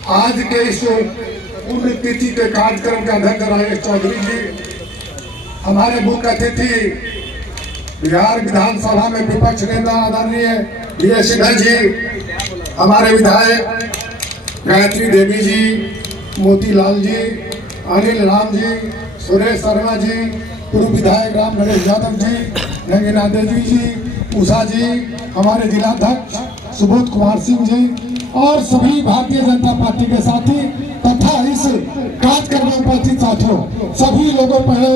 आज के इस पुण्यतिथि के कार्यक्रम का अध्यक्ष राजेश चौधरी जी, हमारे मुख्य अतिथि बिहार विधानसभा में विपक्ष नेता आदरणीय डी सिन्हा जी, हमारे विधायक गायत्री देवी जी, मोतीलाल जी, अनिल राम जी, सुरेश शर्मा जी, पूर्व विधायक राम नरेश यादव जी, नगीना देवी जी, उषा जी, हमारे जिलाध्यक्ष सुबोध कुमार सिंह जी और सभी भारतीय जनता पार्टी के साथी तथा इस कार्यक्रम में उपस्थित साथियों, सभी लोगों पहले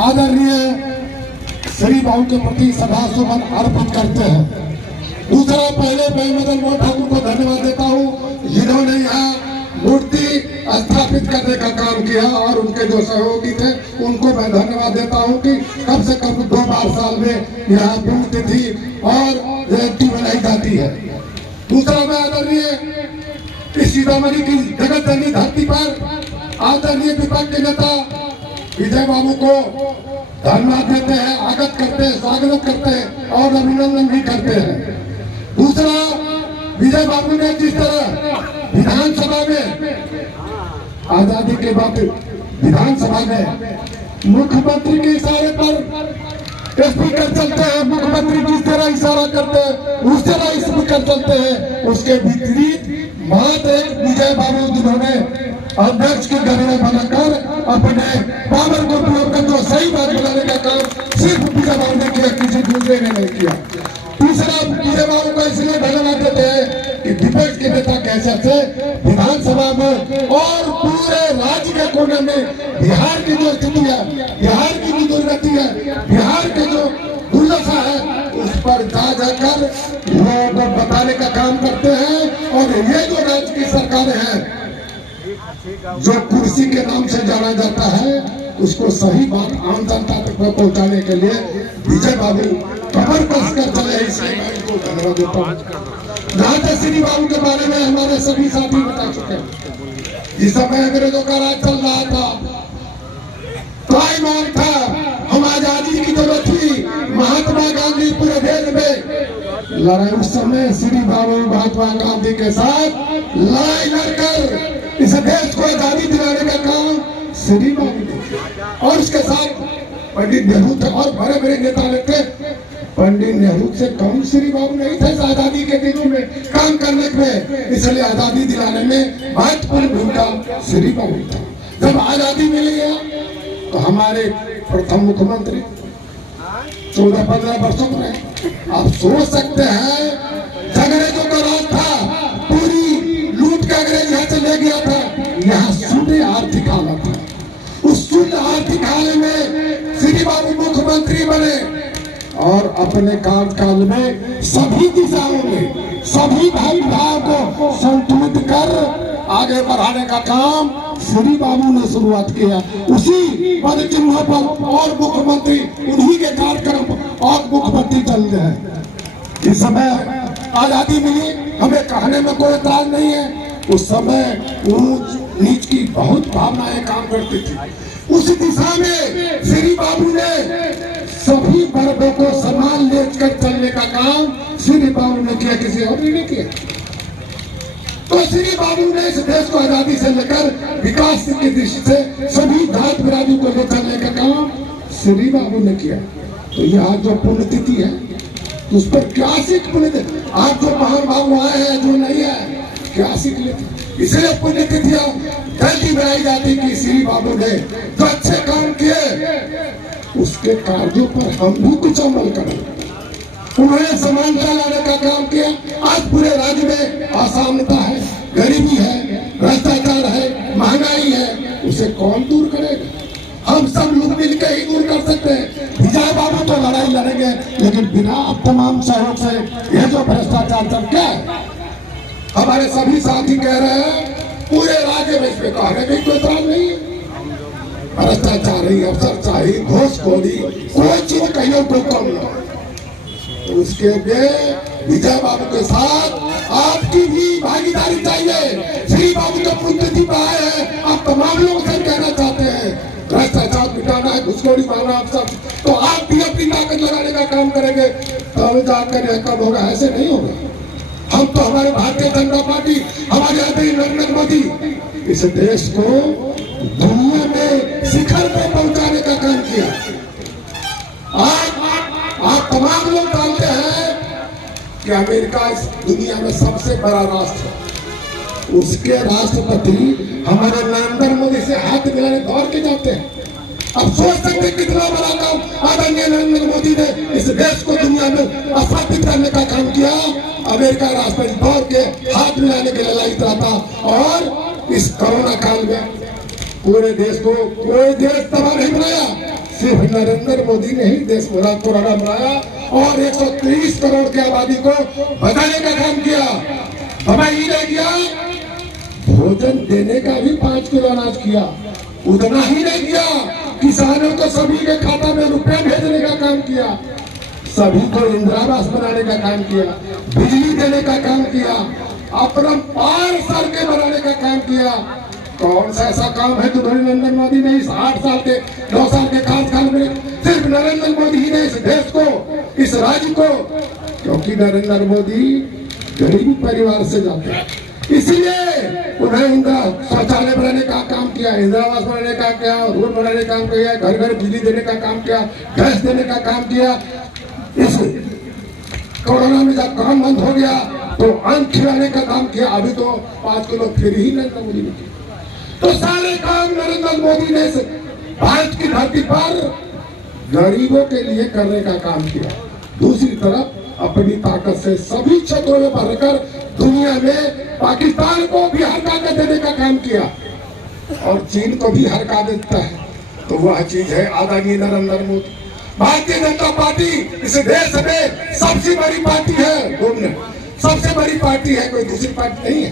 आदरणीय श्री बाबू के प्रति श्रद्धासुमन अर्पित करते हैं। दूसरा, पहले मैं मदन मोहन ठाकुर को धन्यवाद देता हूँ जिन्होंने यहाँ मूर्ति स्थापित करने का काम किया और उनके जो सहयोगी थे उनको मैं धन्यवाद देता हूं कि कम से कम 2 बार साल में यहाँ पुण्यतिथि और जयंती मनाई जाती है। दूसरा, मैं आदरणीय इस सीतामढ़ी की जगत जननी धरती पर आदरणीय विपक्ष के नेता विजय बाबू को धन्यवाद देते हैं, आगत करते हैं, स्वागत करते हैं और अभिनंदन भी करते हैं। दूसरा, विजय बाबू ने जिस तरह विधानसभा में आजादी के बाद विधानसभा में मुख्यमंत्री के इशारे पर स्पीकर चलते हैं, मुख्यमंत्री जिस तरह इशारा करते हैं उस तरह स्पीकर चलते हैं, उसके विपरीत महादेव विजय बाबू जिन्होंने अध्यक्ष के घर में बनाकर अपने पावर को प्रयोग कर जो सही बात बनाने का काम सिर्फ विजय बाबू ने किया, किसी दूसरे ने नहीं किया। तीसरा, विजय बाबू को इसलिए धन्यवाद देते हैं कि विपक्ष के नेता कैसे से विधानसभा में और पूरे राज्य के कोने में बिहार की जो स्थिति है, बिहार की जो दुर्गति है, बिहार के जो दुर्दशा है उस पर जा जाकर लोगों को बताने का काम करते हैं। और ये जो राज्य की सरकारें हैं जो कुर्सी के नाम से जाना जाता है उसको सही बात आम जनता तक पहुंचाने के लिए विजय बाबू कमर कस कर चले, इसलिए मैं इनको धन्यवाद देता हूँ। जहाँ तक श्री बाबू के बारे में हमारे सभी साथी बता चुके हैं, जिस समय अंग्रेजों का राज चल रहा था, क्लाइमैक्स था, हम आजादी की जरूरत थी, महात्मा गांधी पूरे देश में लड़ाई, उस समय श्री बाबू महात्मा गांधी के साथ लड़ाई लड़कर इस देश को आजादी दिलाने का काम श्री बाबू ने, और उसके साथ पंडित नेहरू थे और बड़े बड़े नेता थे। पंडित नेहरू से कम श्री बाबू नहीं थे आजादी के दिनों में काम करने में, इसलिए आजादी दिलाने में महत्वपूर्ण भूमिका श्री बाबू था। जब आजादी मिल गया तो हमारे प्रथम मुख्यमंत्री 14-15 वर्षों में, आप सोच सकते हैं अंग्रेजों का राज था, पूरी लूट का अंग्रेज यहाँ से ले गया था, यहाँ शून्य आर्थिक हालत था। उस शून्य आर्थिक हालत में श्री बाबू मुख्यमंत्री बने और अपने कार्यकाल में सभी दिशाओं में सभी भाई भाइयों को संतुलित कर आगे बढ़ाने का काम श्री बाबू ने शुरुआत किया। उसी पद चिन्हों पर और मुख्यमंत्री उन्हीं के कार्यक्रम और मुख्यमंत्री चल रहे हैं। इस समय आजादी मिली, हमें कहने में कोई एतराज नहीं है। उस समय ऊंच नीच की बहुत भावनाएं काम करती थी। उस दिशा में श्री बाबू ने सभी वर्गों को सम्मान लेकर चलने का काम श्री बाबू ने किया, किसी और ने नहीं किया। तो श्री बाबू ने इस देश को आजादी से लेकर विकास की दृष्टि से सभी जात बिरादरी को ले चलने का काम श्री बाबू ने किया। तो ये आज जो पुण्यतिथि है उस पर क्या सीख पुण्यतिथि, आज जो महानुभाव आए हैं जो नहीं है क्या सीख लेते, इसलिए पुण्यतिथियां जल्दी बनाई जाती कि श्री बाबू ने जो अच्छे काम किए उसके कार्यों पर हम भी कुछ अमल करें। उन्होंने समानता लाने का काम किया। आज पूरे राज्य में असमानता है, गरीबी है, भ्रष्टाचार है, महंगाई है, उसे कौन दूर करेगा? हम सब लोग मिलकर ही दूर कर सकते हैं। विजय बाबू तो लड़ाई लड़ेंगे, लेकिन बिना तमाम सहयोग से यह जो भ्रष्टाचार चल क्या है, हमारे सभी साथी कह रहे हैं पूरे राज्य में इसमें कहने में कोई एतराज नहीं है। भ्रष्टाचारी, अफसरशाही, घूसखोरी, कोई चीज कहीं कोई कम नहीं। तो उसके लिए विजय बाबू के साथ आपकी भी भागीदारी चाहिए। श्री बाबू का पुण्यतिथि पर आए हैं, आप तमाम लोगों से कहना चाहते हैं भ्रष्टाचार मिटाना है, घुसखोरी मारना आप सब, तो आप भी अपनी ताकत लगाने का काम करेंगे तब जाकर यह कम होगा, ऐसे नहीं होगा। हम तो हमारे भारतीय जनता पार्टी, हमारे आदरणीय नरेंद्र मोदी इस देश को दुनिया में शिखर पे पहुंचाने का काम किया। आप तमाम लोग जानते हैं कि अमेरिका इस दुनिया में सबसे बड़ा राष्ट्र है। उसके राष्ट्रपति हमारे नरेंद्र मोदी से हाथ मिलाने दौड़ के जाते हैं। अब सोच सकते कितना बड़ा काम आदरणीय नरेंद्र मोदी ने इस देश को दुनिया में स्थापित करने का काम किया। अमेरिका राष्ट्रपति दौड़ के हाथ मिलाने के लिए लायक था। और इस कोरोना काल में पूरे देश को कोई देश तबाह नहीं बनाया, सिर्फ नरेंद्र मोदी ने ही देश पूरा कोरोना बनाया और 130 करोड़ की आबादी को बचाने का काम किया। दवाई ही नहीं किया, भोजन देने का भी 5 किलो अनाज किया। उतना ही नहीं किया, किसानों को सभी के खाता में रुपए भेजने का काम किया, सभी को इंदिरा आवास बनाने का काम किया, बिजली देने का काम किया, अपना 5 सड़कें बनाने का काम किया। कौन सा ऐसा काम है जो नरेंद्र मोदी ने इस 8 साल के 9 साल के कार्यकाल में, सिर्फ नरेंद्र मोदी ही ने इस देश को, इस राज्य को, क्योंकि नरेंद्र मोदी गरीब परिवार से जाते हैं, इसीलिए उन्हें इंदिरा शौचालय बनाने का काम किया, इंदिरा आवास बनाने का किया, रोड बनाने का काम किया, घर घर बिजली देने का काम किया, गैस देने का काम किया। इस कोरोना में जब काम बंद हो गया तो अन्न खिलाने का काम किया। अभी तो 5 किलो फ्री ही नरेंद्र मोदी ने किया। तो सारे काम नरेंद्र मोदी ने भारत की धरती पर गरीबों के लिए करने का काम किया। दूसरी तरफ अपनी ताकत से सभी क्षेत्रों में भरकर दुनिया में पाकिस्तान को भी हरका देने का काम किया और चीन को भी हरका देता है। तो वह चीज है आदरणीय नरेंद्र मोदी। भारतीय जनता पार्टी इस देश में सबसे बड़ी पार्टी है, सबसे बड़ी पार्टी है, कोई दूसरी पार्टी नहीं है।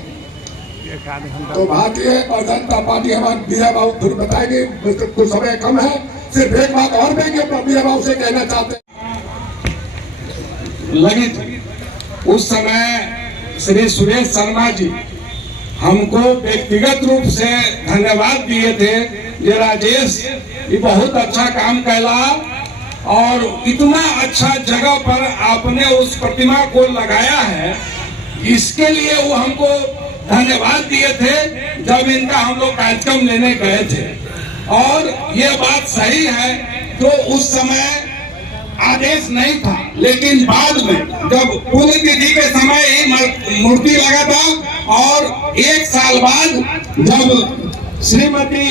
तो भारतीय और जनता पार्टी हमारे विजय बाबू फिर बताएंगे, कुछ समय कम है, सिर्फ एक बात और देंगे विजय बाबू से कहना चाहते हैं। लगी थी उस समय श्री सुरेश शर्मा जी हमको व्यक्तिगत रूप से धन्यवाद दिए थे कि राजेश ये बहुत अच्छा काम कैला और इतना अच्छा जगह पर आपने उस प्रतिमा को लगाया है, इसके लिए वो हमको धन्यवाद दिए थे जब इनका हम लोग कार्यक्रम लेने गए थे। और ये बात सही है, तो उस समय आदेश नहीं था, लेकिन बाद में जब पुण्यतिथि के समय ही मूर्ति लगा था और 1 साल बाद जब श्रीमती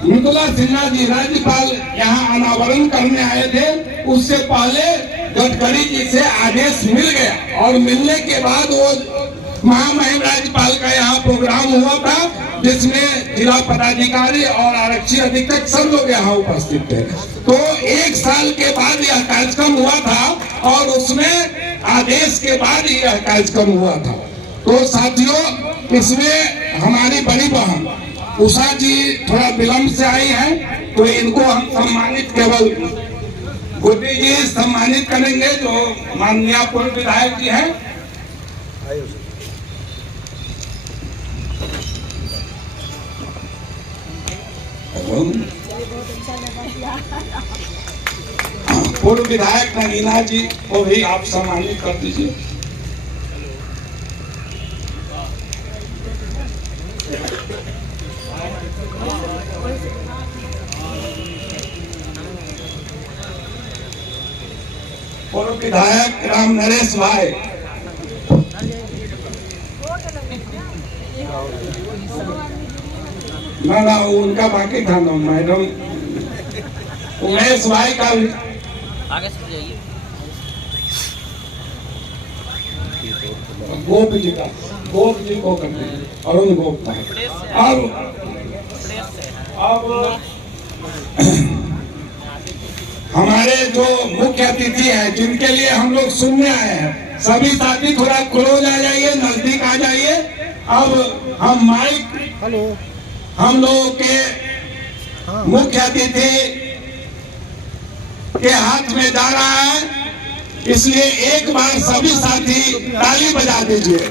मृदुला सिन्हा जी राज्यपाल यहाँ अनावरण करने आए थे, उससे पहले गडकरी जी से आदेश मिल गया और मिलने के बाद वो महामहिम राज्यपाल का यहाँ प्रोग्राम हुआ था जिसमें जिला पदाधिकारी और आरक्षी अधीक्षक सब लोग यहाँ उपस्थित थे। तो 1 साल के बाद यह कार्यक्रम हुआ था और उसमें आदेश के बाद यह कार्यक्रम हुआ था। तो साथियों, इसमें हमारी बड़ी बहन उषा जी थोड़ा विलम्ब से आई हैं, तो इनको हम सम्मानित केवल गुड्डी जी सम्मानित करेंगे जो माननीय पूर्व विधायक जी हैं। पूर्व विधायक नगीना जी को भी आप सम्मानित कर दीजिए। पूर्व विधायक राम नरेश भाई, ना उनका बाकी था ना मैडम उमेश भाई का भी आगे से जाइए। गोप जी का, गोप जी को करते हैं अरुण गोप का। अब हमारे जो मुख्य अतिथि हैं जिनके लिए हम लोग सुनने आए हैं, सभी साथी थोड़ा क्लोज आ जाइए, नजदीक आ जाइए। अब हम माइक हम लोगों के मुख्य अतिथि के हाथ में जा रहा है, इसलिए एक बार सभी साथी ताली बजा दीजिए।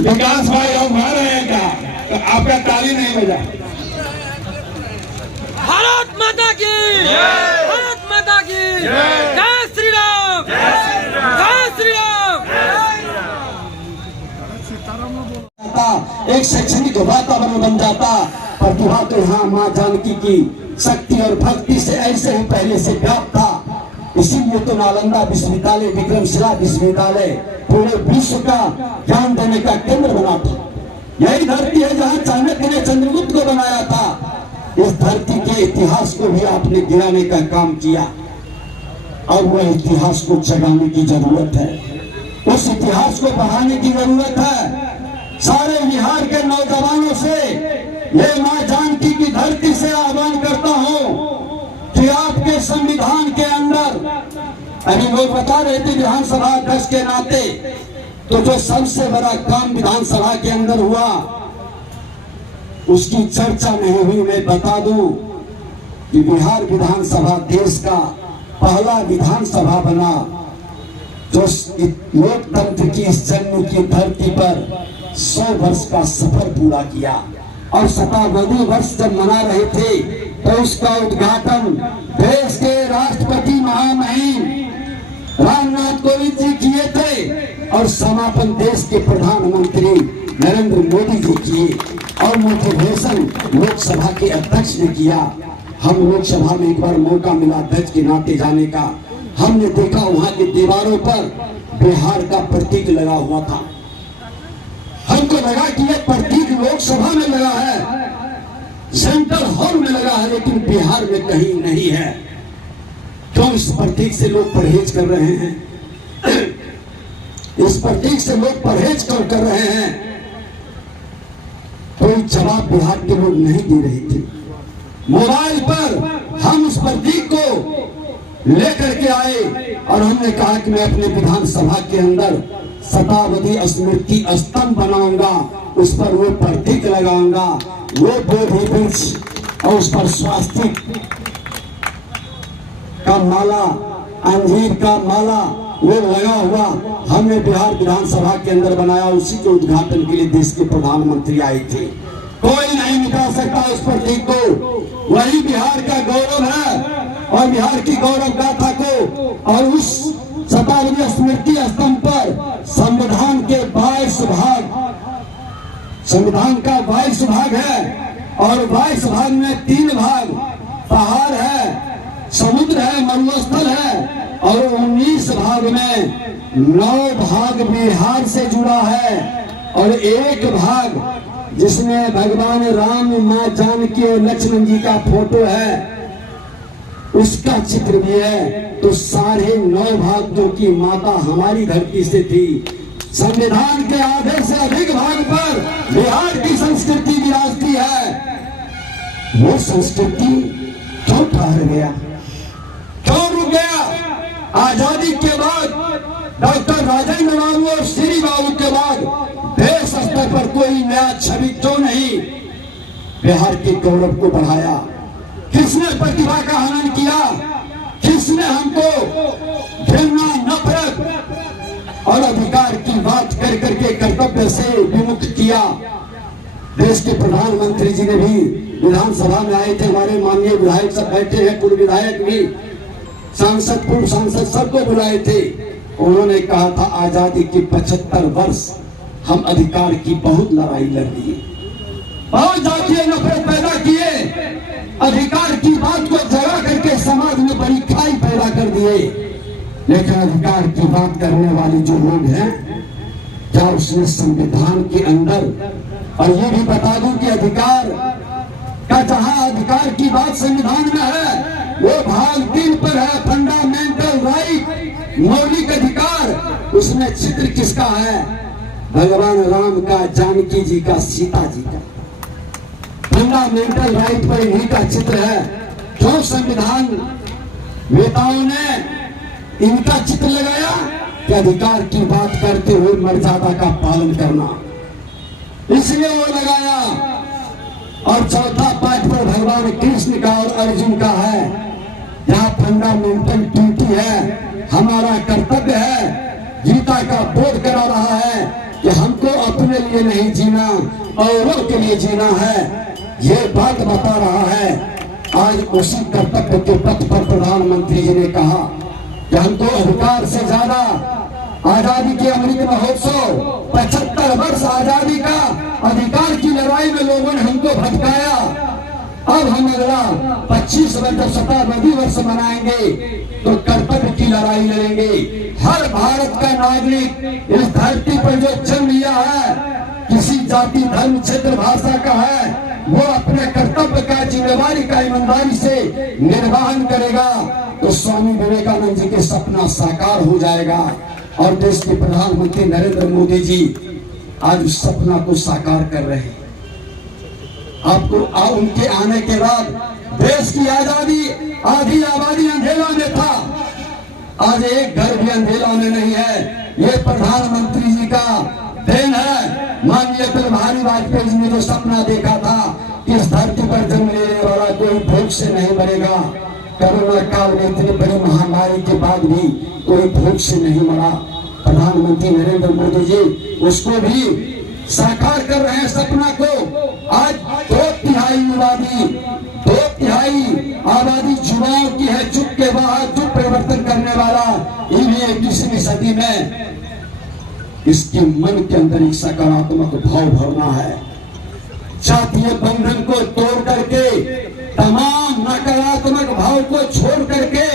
विकास भाई अब आ रहे हैं क्या? तो आपका ताली नहीं बजा। भारत माता की, भारत माता की जय श्री राम। एक शैक्षणिक वातावरण बन जाता। प्रतिभा तो यहाँ माँ जानकी की शक्ति और भक्ति से ऐसे ही पहले से व्याप्त था। इसीलिए तो नालंदा विश्वविद्यालय, विक्रमशिला विश्वविद्यालय पूरे विश्व का ज्ञान देने का केंद्र बना था। यही धरती है जहाँ चाणक्य ने चंद्रगुप्त को बनाया था। इस धरती के इतिहास को भी आपने गिराने का काम किया। अब वह इतिहास को जगाने की जरूरत है, उस इतिहास को बढ़ाने की जरूरत है। सारे बिहार के नौजवानों से ये माँ जानकी की धरती से आह्वान करता हूँ कि आपके संविधान के अंदर, अभी लोग बता रहे थे विधानसभा अध्यक्ष के नाते, तो जो सबसे बड़ा काम विधानसभा के अंदर हुआ उसकी चर्चा नहीं हुई। मैं बता दूं कि बिहार विधानसभा देश का पहला विधानसभा बना जो लोकतंत्र की इस जन्म की धरती पर 100 वर्ष का सफर पूरा किया। और शताब्दी वर्ष जब मना रहे थे तो उसका उद्घाटन देश के राष्ट्रपति महामहिम रामनाथ कोविंद जी किए थे और समापन देश के प्रधानमंत्री नरेंद्र मोदी जी किए और मोटिवेशन लोकसभा के अध्यक्ष ने किया। हम लोकसभा में एक बार मौका मिला अध्यक्ष के नाते जाने का। हमने देखा वहां की दीवारों पर बिहार का प्रतीक लगा हुआ था। हमको लगा कि यह प्रतीक लोकसभा में लगा है, सेंट्रल हॉल में लगा है, लेकिन बिहार में कहीं नहीं है। क्यों इस प्रतीक से लोग परहेज कर रहे हैं? इस प्रतीक से लोग परहेज क्यों कर रहे हैं? कोई जवाब बिहार के लोग नहीं दे रहे थे। मोबाइल पर हम उस प्रतीक को लेकर के आए और हमने कहा कि मैं अपने विधानसभा के अंदर शताब्दी स्मृति स्तंभ बनाऊंगा, उस पर वो प्रतीक लगाऊंगा, वो बोधि वृक्ष और उस पर स्वास्तिक का माला, अंजीर का माला वो लगा हुआ हमने बिहार विधानसभा के अंदर बनाया। उसी के उद्घाटन के लिए देश के प्रधानमंत्री आए थे। कोई नहीं मिटा सकता उस प्रतीक को। वही बिहार का गौरव है और बिहार की गौरव गाथा को। और उस शताब्दी स्मृति स्तंभ पर संविधान के 22 भाग, संविधान का 22 भाग है और 22 भाग में 3 भाग पहाड़ है, समुद्र है, मरुस्थल है और 19 भाग में 9 भाग बिहार से जुड़ा है और 1 भाग जिसमें भगवान राम, माँ जानकी और लक्ष्मण जी का फोटो है, उसका चित्र भी है। तो सारे 9 भाग जो की माता हमारी धरती से थी, संविधान के आधे से अधिक भाग पर बिहार की संस्कृति विराजती है। वो संस्कृति क्यों ठहर गया, क्यों रुक गया? आजादी के बाद डॉक्टर राजेंद्र बाबू और श्री बाबू के बाद देश स्तर पर कोई नया छवि क्यों नहीं बिहार के गौरव को बढ़ाया? किसने प्रतिभा का हनन किया? किसने हमको घृणा, नफरत और अधिकार की बात कर करके कर्तव्य से विमुक्त किया? देश के प्रधानमंत्री जी ने भी विधानसभा में आए थे, हमारे माननीय विधायक सब बैठे हैं, पूर्व विधायक भी, सांसद, पूर्व सांसद सबको बुलाए थे। उन्होंने कहा था आजादी के 75 वर्ष हम अधिकार की बहुत लड़ाई लड़ लिए, बहुत जातीय नफरत पैदा किए, अधिकार की बात को जगा करके समाज में बड़ी खाई पैदा कर दिए। लेकिन अधिकार की बात करने वाले जो लोग हैं, क्या उसने संविधान के अंदर, और ये भी बता दूं कि अधिकार का जहां अधिकार की बात संविधान में है वो भाग 3 पर है, फंडामेंटल राइट, मौलिक अधिकार। उसमें चित्र किसका है? भगवान राम का, जानकी जी का, सीता जी का। फंडामेंटल राइट पर इन्हीं का चित्र है। क्यों संविधान नेताओं ने इनका चित्र लगाया? कि अधिकार की बात करते हुए मर्यादा का पालन करना, इसलिए वो लगाया। और चौथा पाठ पर भगवान कृष्ण का और अर्जुन का है, जहाँ फंडामेंटल ड्यूटी है, हमारा कर्तव्य है, गीता का बोध करा रहा है कि हमको अपने लिए नहीं जीना, औरों के लिए जीना है। ये बात बता रहा है। आज उसी कर्तव्य के पथ पर प्रधानमंत्री जी ने कहा कि हमको अधिकार से ज्यादा आजादी के अमृत महोत्सव, 75 वर्ष आजादी का, अधिकार की लड़ाई में लोगों ने हमको भटकाया। अब हम अगला 25 वर्ष जब 27वां वर्ष मनाएंगे तो कर्तव्य की लड़ाई लड़ेंगे। हर भारत का नागरिक इस धरती पर जो जन्म लिया है, किसी जाति धर्म क्षेत्र भाषा का है, वो अपने कर्तव्य का जिम्मेवारी का ईमानदारी से निर्वहन करेगा तो स्वामी विवेकानंद जी के सपना साकार हो जाएगा। और देश के प्रधानमंत्री नरेंद्र मोदी जी आज उस सपना को साकार कर रहे हैं। आपको उनके आने के बाद देश की आजादी आधी आबादी अंधेरा में था, आज एक घर भी अंधेरा में नहीं है। ये प्रधानमंत्री जी का देन है। माननीय अटल बिहारी वाजपेयी जी ने जो सपना देखा था कि इस धरती पर जन्म लेने वाला कोई भूख से नहीं मरेगा, कोरोना काल में इतनी बड़ी महामारी के बाद भी कोई भूख से नहीं मरा, प्रधानमंत्री नरेंद्र मोदी जी उसको भी साकार कर रहे हैं सपना को। आज 2/3 आबादी युवाओं की है, चुप के बाहर चुप परिवर्तन करने वाला। ये भी 21वीं सदी में इसके मन के अंदर एक सकारात्मक भाव भरना है। जातीय बंधन को तोड़ करके, तमाम नकारात्मक भाव को छोड़ करके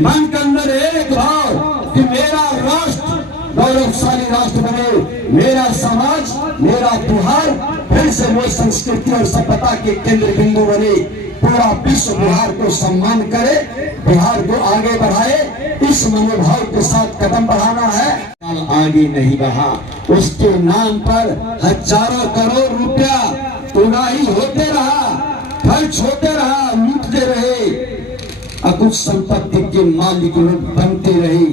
मन के अंदर एक भाव कि मेरा राष्ट्र गौरवशाली राष्ट्र बने, मेरा समाज, मेरा त्योहार फिर से वो संस्कृति और सभ्यता के केंद्र बिंदु बने, पूरा विश्व बिहार को सम्मान करे, बिहार को आगे बढ़ाए। इस मनोभाव के साथ कदम बढ़ाना है। आगे नहीं बढ़ा, उसके नाम पर हजारों करोड़ रुपया उड़ाही होते रहा, खर्च होते रहा, लूटते रहे, अकुछ संपत्ति के मालिक लोग बनते रहे,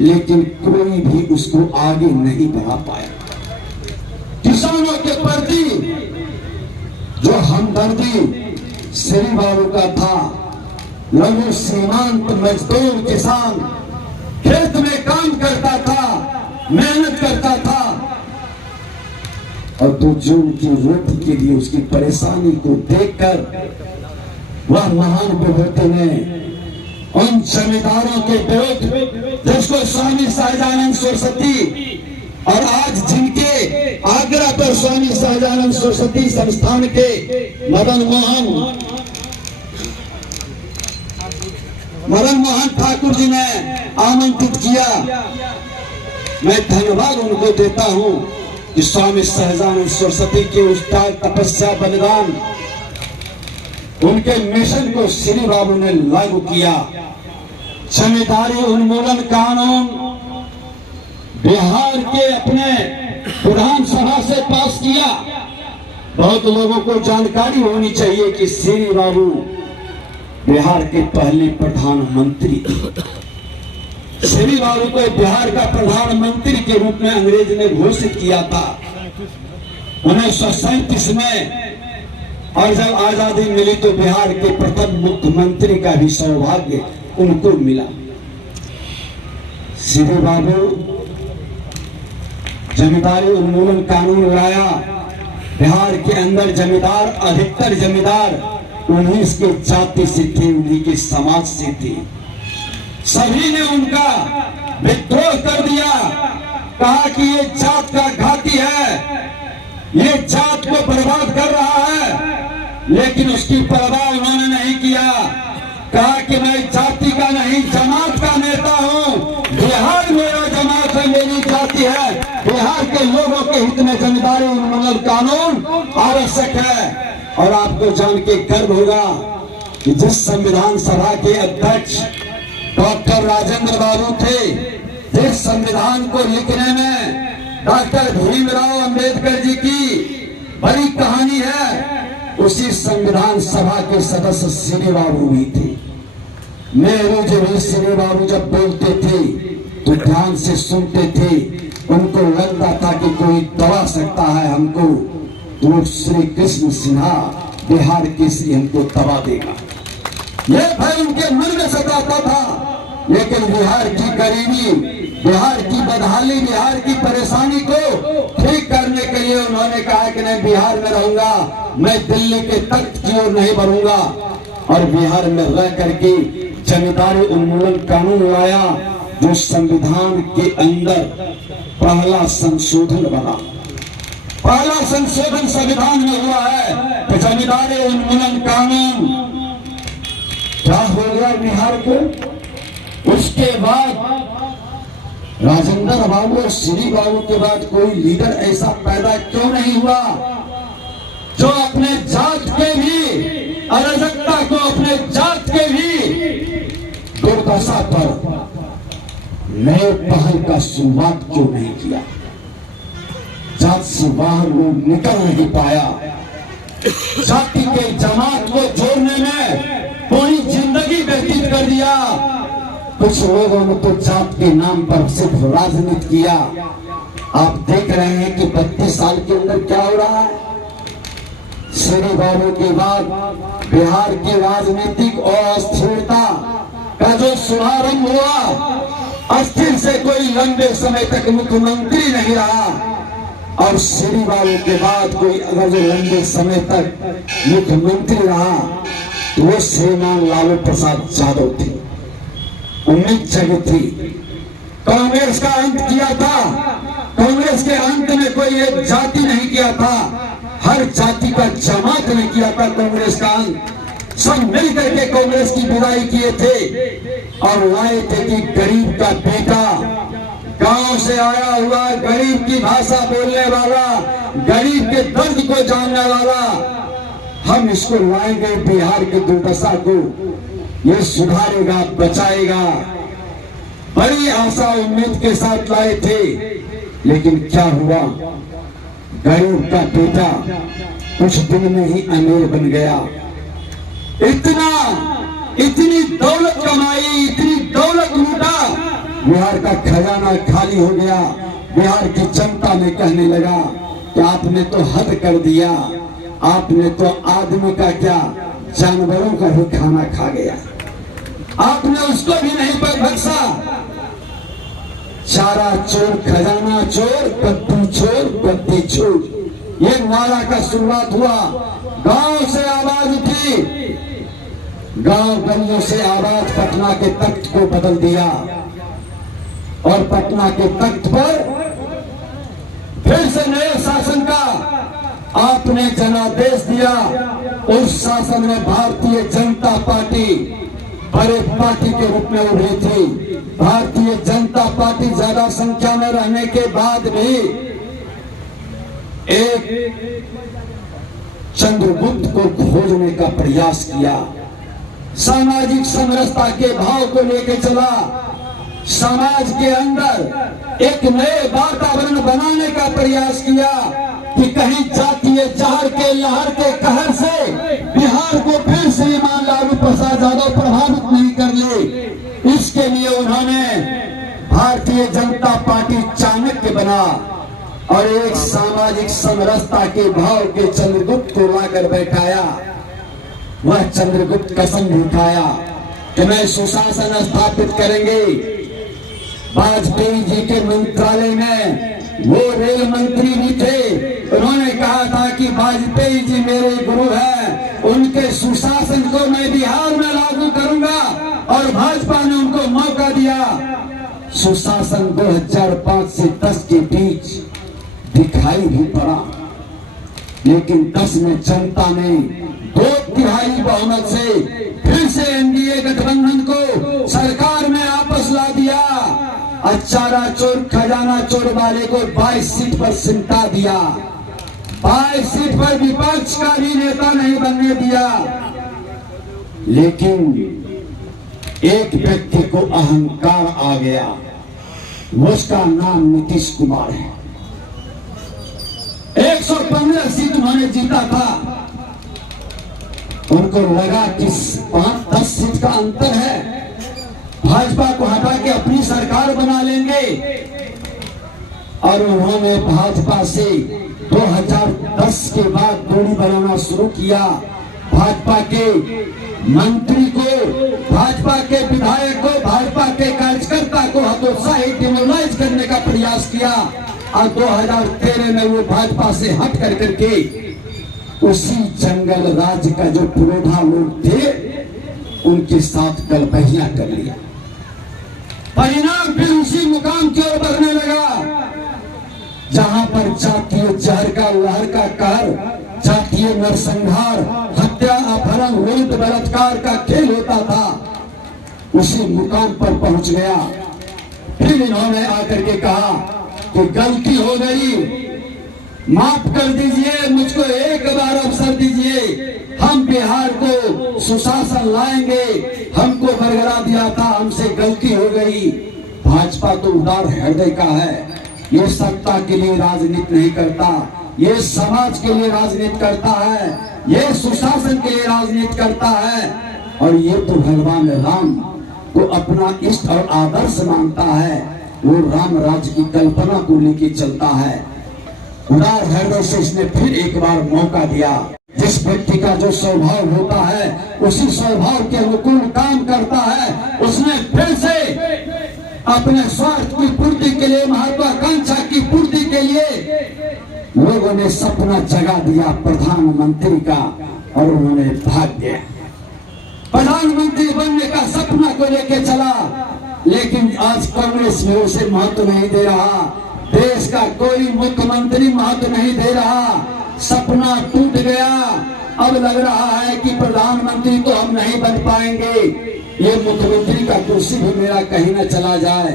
लेकिन कोई भी उसको आगे नहीं बढ़ा पाया। किसानों के प्रति जो हमदर्दी श्री बाबू का था, लघु सीमांत मजदूर किसान खेत में काम करता था, मेहनत करता था, और तो जो उनकी रोटी के लिए उसकी परेशानी को देखकर वह महान विभूति ने उन जमींदारों के विरुद्ध, जिसको स्वामी सहजानंद सरस्वती और आज जिनके आग्रह पर स्वामी सहजानंद सरस्वती संस्थान के मदन मोहन ठाकुर जी ने आमंत्रित किया। मैं धन्यवाद उनको देता हूं कि स्वामी सहजानंद सरस्वती के उस तपस्या बलिदान, उनके मिशन को श्री बाबू ने लागू किया। जमींदारी उन्मूलन कानून बिहार के अपने विधानसभा से पास किया। बहुत लोगों को जानकारी होनी चाहिए कि श्री बाबू बिहार के पहले प्रधानमंत्री थे। श्री बाबू को बिहार का प्रधानमंत्री के रूप में अंग्रेज ने घोषित किया था 1937 में, और जब आजादी मिली तो बिहार के प्रथम मुख्यमंत्री का भी सौभाग्य उनको मिला। श्री बाबू जमींदारी उन्मूलन कानून लाया। बिहार के अंदर जमींदार, अधिकतर जमींदार उन्हीं के जाति से थे, उन्हीं के समाज से थे। सभी ने उनका विद्रोह कर दिया, कहा कि ये जात का घाती है, ये जात को बर्बाद कर रहा है। लेकिन उसकी परवाह उन्होंने नहीं किया, कहा कि मैं जाति का नहीं जमात का नेता हूं, बिहार मेरा जमात है, मेरी जाति है। बिहार के लोगों के हित में जमींदारी उन्मूलन कानून आवश्यक है। और आपको जान के गर्व होगा कि जिस संविधान सभा के अध्यक्ष डॉक्टर राजेंद्र बाबू थे, जिस संविधान को लिखने में डॉक्टर भीमराव अंबेडकर जी की बड़ी कहानी है, उसी संविधान सभा के सदस्य श्री बाबू भी थे। नेहरू जी भी श्री बाबू जब बोलते थे तो ध्यान से सुनते थे, उनको लगता था कि कोई दबा सकता है हमको, तो श्री कृष्ण सिन्हा बिहार केसरी हमको दबा देगा, ये भय उनके मन में सताता था। लेकिन बिहार की गरीबी, बिहार की बदहाली, बिहार की परेशानी को ठीक करने के लिए उन्होंने कहा कि मैं बिहार में रहूंगा, मैं दिल्ली के तख्त की ओर नहीं बढ़ूंगा। और बिहार में रह करके जमींदारी उन्मूलन कानून लाया, जो संविधान के अंदर पहला संशोधन बना। पहला संशोधन संविधान में हुआ है तो जमींदारी उन्मूलन कानून क्या हो गया बिहार को। उसके बाद राजेंद्र बाबू और श्री बाबू के बाद कोई लीडर ऐसा पैदा क्यों नहीं हुआ जो अपने जात के भी अराजकता को, अपने जात के भी दुर्दशा पर नए पहल का शुरुआत क्यों नहीं किया। जात से बाहर वो निकल नहीं पाया। जाति के जमात को जोड़ने में पूरी जिंदगी व्यतीत कर दिया। कुछ लोगों ने तो जात के नाम पर सिर्फ राजनीति किया। आप देख रहे हैं कि 32 साल के अंदर क्या हो रहा है। श्री बाबू के बाद बिहार की राजनीतिक अस्थिरता का जो शुभारंभ हुआ, अस्थिर से कोई लंबे समय तक मुख्यमंत्री नहीं रहा। और श्री बाबू के बाद कोई अगर जो लंबे समय तक मुख्यमंत्री रहा तो वो श्रीमान लालू प्रसाद यादव थे। उम्मीद जगी थी। कांग्रेस का अंत किया था। कांग्रेस के अंत में कोई एक जाति नहीं किया था, हर जाति का जमात ने किया था कांग्रेस का अंत। सब मिल करके कांग्रेस की विदाई किए थे और लाए थे कि गरीब का बेटा, गांव से आया हुआ, गरीब की भाषा बोलने वाला, गरीब के दर्द को जानने वाला, हम इसको लाएंगे। बिहार की दुर्दशा को ये सुधारेगा, बचाएगा। बड़ी आशा उम्मीद के साथ लाए थे, लेकिन क्या हुआ। गरीब का बेटा कुछ दिन में ही अमीर बन गया। इतनी दौलत कमाई, इतनी दौलत लूटा, बिहार का खजाना खाली हो गया। बिहार की जनता ने कहने लगा कि आपने तो हद कर दिया, आपने तो आदमी का क्या जानवरों का ही खाना खा गया, आपने उसको भी नहीं पर बख्शा। चारा चोर, खजाना चोर, गद्दी चोर, गद्दी चोर, ये नारा का शुरुआत हुआ। गांव से आवाज उठी, गांव गलियों से आवाज पटना के तख्त को बदल दिया और पटना के तख्त पर फिर से नए शासन का आपने जनादेश दिया। उस शासन में भारतीय जनता पार्टी बड़े पार्टी के रूप में उभरी थी। भारतीय जनता पार्टी ज्यादा संख्या में रहने के बाद भी एक चंद्रगुप्त को खोजने का प्रयास किया। सामाजिक समरसता के भाव को लेकर चला। समाज के अंदर एक नए वातावरण बनाने का प्रयास किया कि कहीं जातीय जहर के लहर के कहर से बिहार को फिर श्रीमान लालू प्रसाद यादव प्रभावित नहीं कर ले। इसके लिए उन्होंने भारतीय जनता पार्टी चाणक्य बना और एक सामाजिक समरसता के भाव के चंद्रगुप्त को लाकर बैठाया। वह चंद्रगुप्त कसम भी खाया कि मैं सुशासन स्थापित करेंगे। वाजपेयी जी के मंत्रालय में वो रेल मंत्री भी थे। उन्होंने कहा था कि वाजपेयी जी मेरे गुरु हैं, उनके सुशासन को मैं बिहार में लागू करूंगा और भाजपा ने उनको मौका दिया। सुशासन 2005 से 10 के बीच दिखाई भी पड़ा, लेकिन 10 में जनता ने 2/3 बहुमत से फिर से एनडीए गठबंधन को सरकार में वापस ला दिया। चारा चोर, खजाना चोर वाले को 22 सीट पर सिमटा दिया। 22 सीट पर विपक्ष का भी नेता नहीं बनने दिया। लेकिन एक व्यक्ति को अहंकार आ गया, उसका नाम नीतीश कुमार है। 115 सीट उन्होंने जीता था। उनको लगा कि 5-10 सीट का अंतर है, भाजपा को हटा के अपनी सरकार बना लेंगे। और उन्होंने भाजपा से 2010 के बाद दूरी बनाना शुरू किया। भाजपा के मंत्री को, भाजपा के विधायक को, भाजपा के कार्यकर्ता को हतोत्साहित डिमोलाइज करने का प्रयास किया। और 2013 में वो भाजपा से हट कर करके उसी जंगल राज का जो पुरोधा लोग थे उनके साथ गलबहियां कर लिया। परिणाम फिर उसी मुकाम की ओर बढ़ने लगा जहां पर जातीय जहर का लहर का कहर, जातीय नरसंहार, हत्या, अपहरण, लूट, बलात्कार का खेल होता था, उसी मुकाम पर पहुंच गया। फिर इन्होंने आकर के कहा कि गलती हो गई, माफ कर दीजिए, मुझको एक बार अवसर दीजिए, हम बिहार को सुशासन लाएंगे, हमको बरगला दिया था, हमसे गलती हो गई। भाजपा तो उदार हृदय का है, ये सत्ता के लिए राजनीति नहीं करता, ये समाज के लिए राजनीति करता है, ये सुशासन के लिए राजनीति करता है। और ये तो भगवान राम को अपना इष्ट और आदर्श मानता है, वो राम राज्य की कल्पना को लेके चलता है। उदार हृदय से इसने फिर एक बार मौका दिया। जिस व्यक्ति का जो स्वभाव होता है उसी स्वभाव के अनुकूल काम करता है, उसने फिर से अपने स्वार्थ की पूर्ति के लिए, महत्वाकांक्षा की पूर्ति के लिए लोगों ने सपना जगा दिया प्रधानमंत्री का, और उन्होंने भाग गया। प्रधानमंत्री बनने का सपना को लेके चला, लेकिन आज कांग्रेस में उसे महत्व नहीं दे रहा, देश का कोई मुख्यमंत्री महत्व नहीं दे रहा, सपना टूट गया। अब लग रहा है कि प्रधानमंत्री तो हम नहीं बन पाएंगे, ये मुख्यमंत्री का कुर्सी भी मेरा कहीं न चला जाए।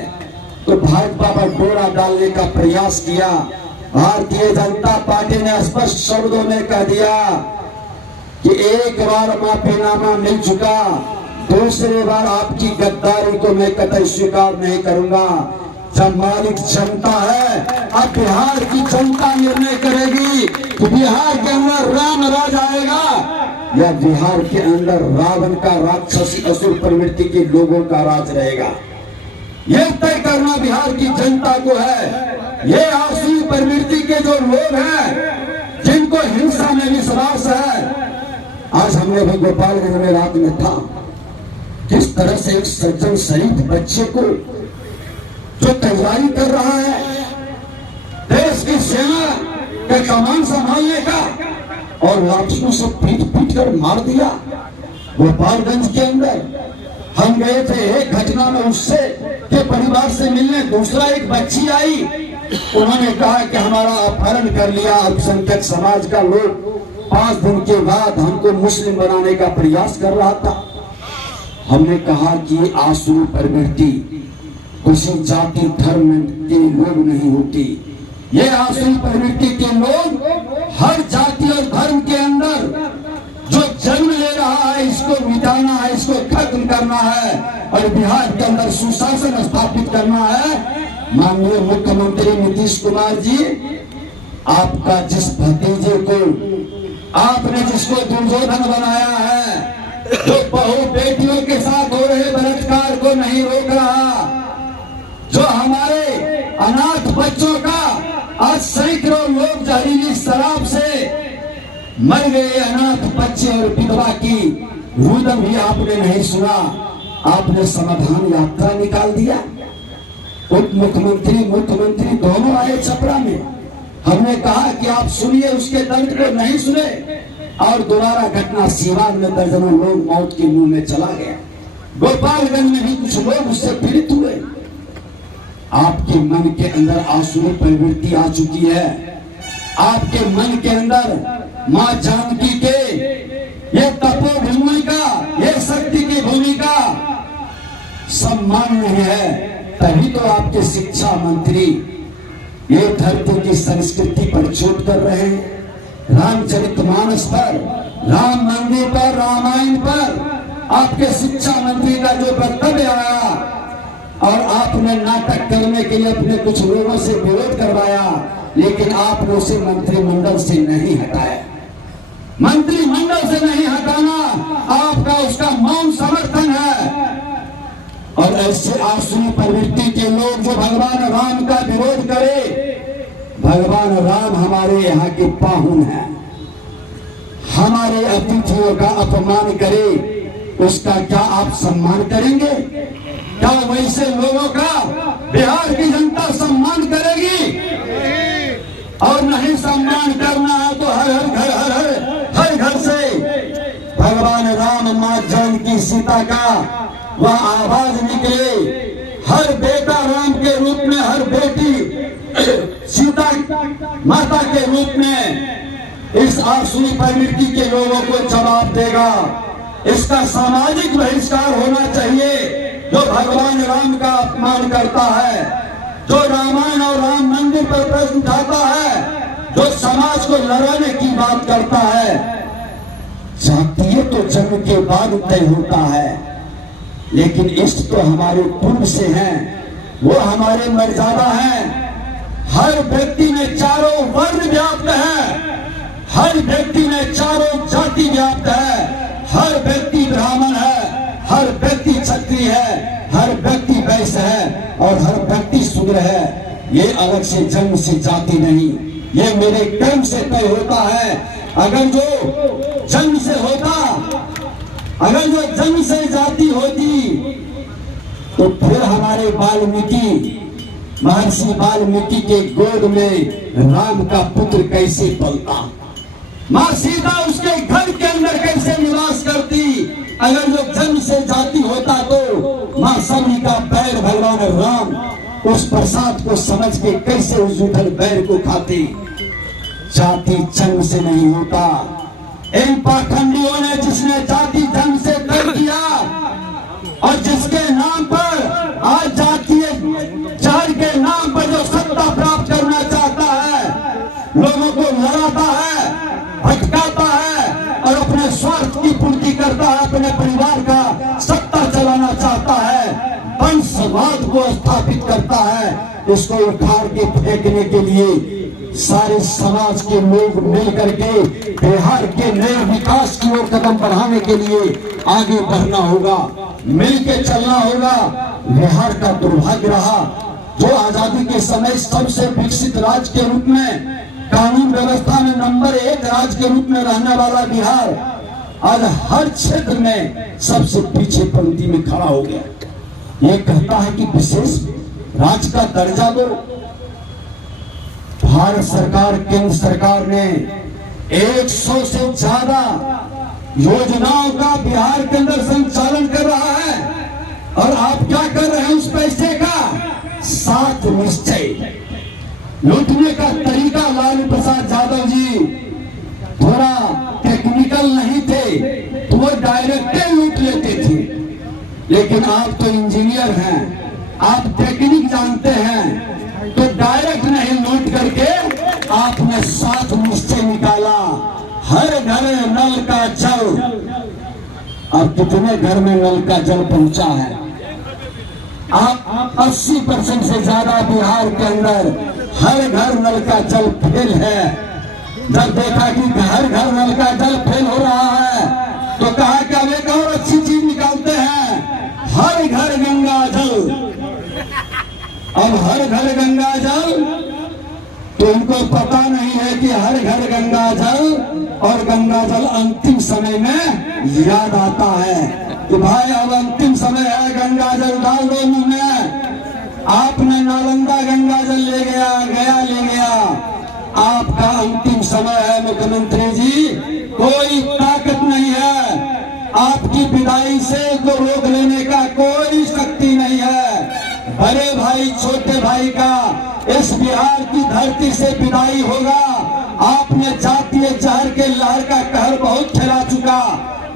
तो भाजपा पर डोरा डालने का प्रयास किया। भारतीय जनता पार्टी ने स्पष्ट शब्दों में कह दिया कि एक बार माफीनामा मिल चुका, दूसरी बार आपकी गद्दारी को मैं कतई स्वीकार नहीं करूंगा। जब मालिक जनता है, अब बिहार की जनता निर्णय करेगी कि बिहार के अंदर राम राज आएगा या बिहार के अंदर रावण का राक्षसी असुर प्रवृत्ति के लोगों का राज रहेगा। यह तय करना बिहार की जनता को है। ये आसुरी प्रवृत्ति के जो लोग हैं, जिनको हिंसा में विश्वास है, आज हमने भी गोपालगंज में रात में था, किस तरह से एक सज्जन शहीद बच्चे को जो तैयारी कर रहा है देश की सेना के कमान संभालने का, और लाठियों से पीट पीट कर मार दिया। गोपालगंज के अंदर हम गए थे, एक घटना में उससे के परिवार से मिलने दूसरा एक बच्ची आई, उन्होंने कहा कि हमारा अपहरण कर लिया अल्पसंख्यक समाज का लोग, 5 दिन के बाद हमको मुस्लिम बनाने का प्रयास कर रहा था। हमने कहा कि ये आसुरी प्रवृत्ति किसी जाति धर्म के लोग नहीं होती, ये आसुरी प्रवृत्ति के लोग हर जाति और धर्म के अंदर जो जन्म ले रहा है, इसको मिटाना है, इसको खत्म करना है और बिहार के अंदर सुशासन स्थापित करना है। माननीय मुख्यमंत्री नीतीश कुमार जी, आपका जिस भतीजे को आपने जिसको दुर्योधन बनाया है, जो बहु बेटियों के साथ हो रहे बलात्कार को नहीं रोक रहा, जो हमारे अनाथ बच्चों का आज सैकड़ों लोग जहरीली शराब से मर गए, अनाथ बच्चे और विधवा की रुदन भी आपने नहीं सुना, आपने समाधान यात्रा निकाल दिया। उप मुख्यमंत्री मुख्यमंत्री दोनों आए छपरा में, हमने कहा कि आप सुनिए, उसके दर्द को नहीं सुने, और दोबारा घटना सीवान में दर्जनों लोग मौत के मुंह में चला गया। गोपालगंज में भी कुछ लोग उससे पीड़ित हुए। आपके मन के अंदर आसुरी प्रवृत्ति आ चुकी है, आपके मन के अंदर मां जानकी के ये तपोभूमि का, ये शक्ति की भूमिका सम्मान नहीं है। तभी तो आपके शिक्षा मंत्री ये धरती की संस्कृति पर चोट कर रहे हैं। रामचरितमानस पर, राम मंदिर पर, रामायण पर आपके शिक्षा मंत्री का जो वक्तव्य आया और आपने नाटक करने के लिए अपने कुछ लोगों से विरोध करवाया, लेकिन आपने उसे मंत्रिमंडल से नहीं हटाया। मंत्रिमंडल से नहीं हटाना आपका उसका मौन समर्थन है। और ऐसे आसुरी प्रवृत्ति के लोग जो भगवान राम का विरोध करे, भगवान राम हमारे यहाँ के पाहुन हैं, हमारे अतिथियों का अपमान करे, उसका क्या आप सम्मान करेंगे? क्या वैसे लोगों का बिहार की जनता सम्मान करेगी? और नहीं सम्मान करना है तो हर घर से भगवान राम, मां जानकी, सीता का वह आवाज निकले। हर बेटा राम के रूप में, हर बेटी सीता माता के रूप में इस आसुरी प्रवृत्ति के लोगों को जवाब देगा। इसका सामाजिक बहिष्कार होना चाहिए। जो भगवान राम का अपमान करता है, जो रामायण और राम मंदिर पर प्रश्न उठाता है, जो समाज को लड़ाने की बात करता है। जातीय तो जन्म के बाद तय होता है, लेकिन इष्ट तो हमारे पूर्व से हैं, वो हमारे मर्यादा हैं। हर व्यक्ति में चारों वर्ण व्याप्त है, हर व्यक्ति में चारों जाति व्याप्त है। हर व्यक्ति ब्राह्मण है, हर व्यक्ति क्षत्रिय है, हर व्यक्ति वैश्य है और हर व्यक्ति शूद्र है। ये अलग से जन्म से जाति नहीं, ये मेरे कर्म से तय होता है। अगर जो जन्म से होता, अगर जो जन्म से जाति होती, तो फिर हमारे महर्षि वाल्मीकि के गोद में राम का पुत्र कैसे पलता, माँ सीता उसके घर के अंदर कैसे निवास करती। अगर जो जन्म से जाति होता तो माँ सबरी का बैर भगवान राम उस प्रसाद को समझ के कैसे उस उधर बैर को खाते। जाति जन्म से नहीं होता। इन पाखंडियों ने जिसने जाति जन्म से तय किया और जिसके नाम पर आज जातीय जहर के नाम पर जो सत्ता प्राप्त करना चाहता है, लोगों को लड़ाता है, भटकाता है और अपने स्वार्थ की पूर्ति करता है, अपने परिवार का सत्ता चलाना चाहता है, वंशवाद को स्थापित करता है। इसको उखाड़ के फेंकने के लिए सारे समाज के लोग मिल करके बिहार के नए विकास की ओर कदम बढ़ाने के लिए आगे बढ़ना होगा, मिल के चलना होगा। बिहार का दुर्भाग्य रहा जो आजादी के समय सबसे विकसित राज्य के रूप में, कानून व्यवस्था में नंबर 1 राज्य के रूप में रहने वाला बिहार आज हर क्षेत्र में सबसे पीछे पंक्ति में खड़ा हो गया। ये कहता है कि विशेष राज्य का दर्जा दो। भारत सरकार, केंद्र सरकार ने 100 से ज्यादा योजनाओं का बिहार के अंदर संचालन कर रहा है और आप क्या कर रहे हैं उस पैसे का? सात निश्चय। लूटने का तरीका लालू प्रसाद यादव जी थोड़ा टेक्निकल नहीं थे, तो वो डायरेक्ट लूट लेते थे, लेकिन आप तो इंजीनियर हैं, आप टेक्निक जानते हैं, तो डायरेक्ट नहीं लूट करके आपने 7 निश्चय निकाला। हर घर नल का जल। अब कितने घर में नल का जल पहुंचा है? आप 80% से ज्यादा बिहार के अंदर हर घर नल का जल फेल है। जब देखा कि हर घर नल का जल फेल हो रहा है, तो कहा कि अब एक और अच्छी चीज निकालते हैं, हर घर गंगा जल। अब हर घर गंगा जल, तो उनको पता नहीं है कि हर घर गंगा जल और गंगा जल अंतिम समय में याद आता है कि भाई अब अंतिम समय है, गंगा जल डाल दो मुंह में। आपने नालंदा गंगा जल ले गया, आपका अंतिम समय है मुख्यमंत्री जी। कोई ताकत नहीं है, आपकी विदाई से को रोक लेने का कोई शक्ति नहीं है। बड़े भाई छोटे भाई का इस बिहार की धरती से विदाई होगा। आपने जातीय जहर के लहर का कहर बहुत फैला चुका।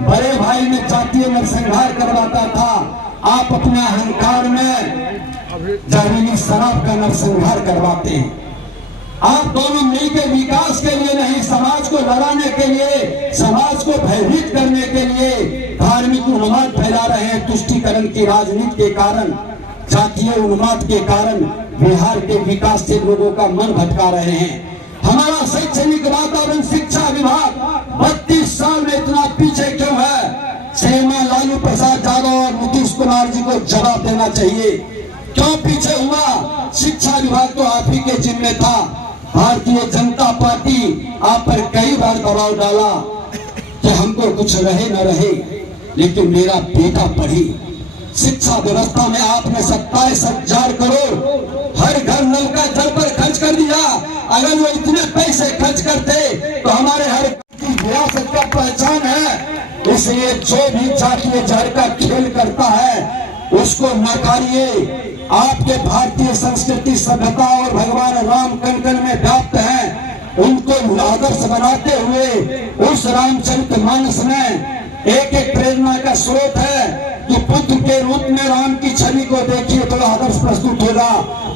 बड़े भाई ने जातीय नरसंहार करवाता था, आप अपने अहंकार में जहरीली शराब का नरसंहार करवाते हैं। आप दोनों मिलकर विकास के लिए नहीं, समाज को लड़ाने के लिए, समाज को भयभीत करने के लिए धार्मिक उन्माद फैला रहे हैं। तुष्टीकरण की राजनीति के कारण, जातीय उन्माद के कारण बिहार के विकास से लोगों का मन भटका रहे हैं। हमारा शैक्षणिक वातावरण, शिक्षा विभाग 32 साल में इतना पीछे क्यों है? सीएम लालू प्रसाद यादव और नीतीश कुमार जी को जवाब देना चाहिए। क्यों पीछे हुआ? शिक्षा विभाग तो आप ही के जिम्मे था। भारतीय जनता पार्टी आप पर कई बार दबाव डाला कि हमको कुछ रहे न रहे, लेकिन मेरा बेटा पढ़ी। शिक्षा व्यवस्था में आपने 27,000 करोड़ हर घर नल का जल पर खर्च कर दिया। अगर वो इतने पैसे खर्च करते तो हमारे हर की विरासत का पहचान है। इसलिए जो भी जातीय जहर का खेल करता है उसको नकारिए। आपके भारतीय संस्कृति, सभ्यता और भगवान राम कण कण में व्याप्त आदर्श बनाते हुए उस रामचरितमानस में एक एक प्रेरणा का स्रोत है कि पुत्र के रूप में राम की छवि को देखिए तो आदर्श प्रस्तुत होगा,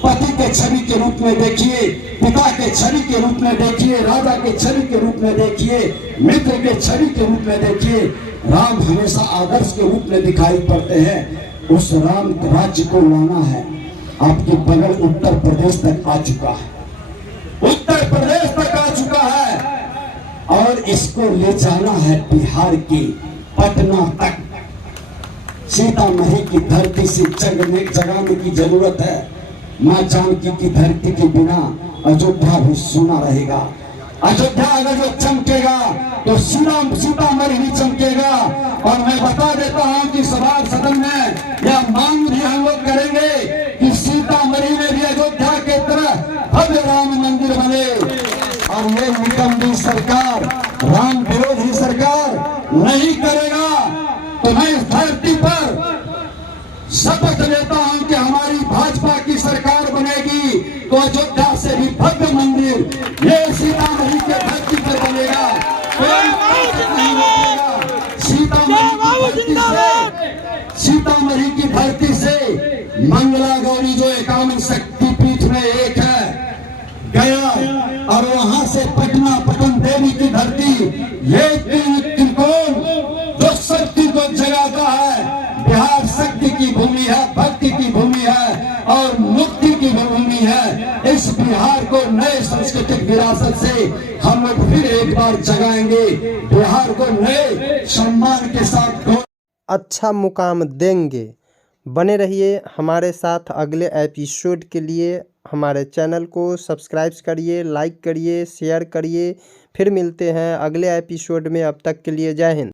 पति के छवि के रूप में देखिए, पिता के छवि के रूप में देखिए, राजा के छवि के रूप में देखिए, मित्र के छवि के रूप में देखिए। राम हमेशा आदर्श के रूप में दिखाई पड़ते हैं। उस राम राज्य को लाना है, आपके बगल उत्तर प्रदेश तक आ चुका है, उत्तर प्रदेश तक आ चुका है और इसको ले जाना है बिहार की पटना तक। सीतामढ़ी की धरती से जगाने की जरूरत है। माँ जानकी की धरती के बिना अयोध्या भी सोना रहेगा। अयोध्या अगर जो चमकेगा तो सीतामढ़ी भी चमकेगा। और मैं बता देता हूँ कि सभा सदन में यह मांग भी हम लोग करेंगे कि सीतामढ़ी में भी अयोध्या के तरह भव्य राम मंदिर बने। और ये निकम्मी सरकार, राम विरोधी सरकार नहीं करेगा तो मैं इस धरती पर शपथ लेता हूं कि हमारी भाजपा की सरकार बनेगी तो अयोध्या से भी भव्य मंदिर ये सीतामढ़ी के धरती पर बनेगा। कोई नहीं रोकेगा। सीतामढ़ी की धरती से मंगला गौरी जो 51 शक्ति पीठ में एक है गया, और वहां से पटना पटन देवी की धरती, ये त्रिकोण जो शक्ति को जगाता है। बिहार शक्ति की भूमि है, भक्ति की भूमि है और मुक्ति की भूमि है। इस बिहार को नए सांस्कृतिक विरासत से हम लोग फिर एक बार जगाएंगे। बिहार को नए सम्मान के साथ अच्छा मुकाम देंगे। बने रहिए हमारे साथ अगले एपिसोड के लिए। हमारे चैनल को सब्सक्राइब करिए, लाइक करिए, शेयर करिए। फिर मिलते हैं अगले एपिसोड में। अब तक के लिए जय हिंद।